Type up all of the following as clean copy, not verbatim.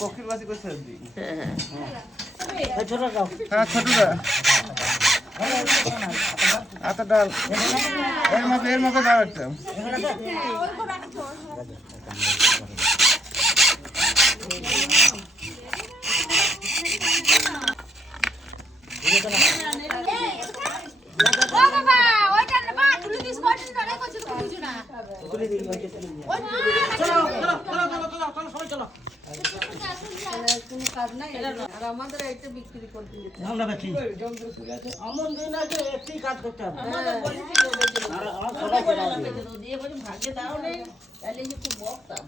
কোকিল বাসি করছে দি হ্যাঁ ছোটটা দাও। হ্যাঁ ছোটটা আটা ডাল এর মধ্যে দাও একটা ও বাবা ওইটা না বা তুই দিস কোটিন ধরে কইছিস তো বুঝু না তুলে দিই ওই তুলে দিই। ওই চলো সবাই চলো। কোনো কাজ নাই আর আমাদের এটা বিক্রি করতে দিতে আমরা বেশি আমন দিন আগে একটি কাজ করতে হবে। আমাদের বলেছিল আর আমার সবাই করে আসবে। দিয়ে বলি ভাগ্যে দাও নেই তাহলে যে খুব বকতাম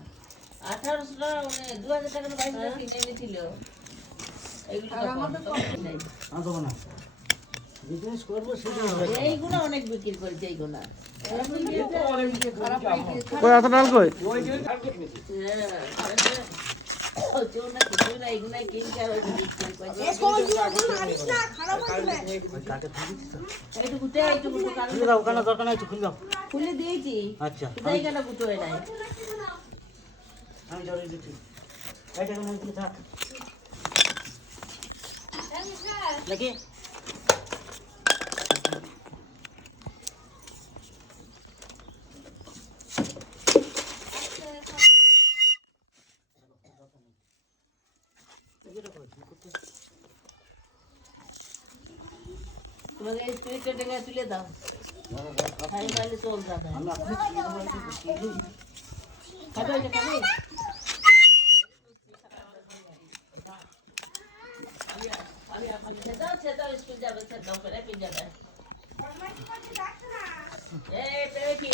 1800 টাকা মানে 2000 টাকা বাইরে কিনে নিছিল এইগুলো আর আমাদের কষ্ট নাই আমি দেবো না বিজনেস করবো সেটা হবে। এইগুলো অনেক বিক্রি করেছে এইগুলো খারাপ কই আটা ডাল কই খুলে দাও কেন দরকার নাই খুলে দাও। খুলে দিয়েছি আচ্ছা কেন গুটো নাই আমি জলে দিচ্ছি এটাকে মধ্যে থাক নাকি তোমাকে এই স্পিরিটটা ডেকে তুলে দাও খাই পাইলে চল যাবে আমি আপনি খাবে এটা খাবে ছেদা স্কুল যাবে ছেদা করে পিন যাবে এই তো কি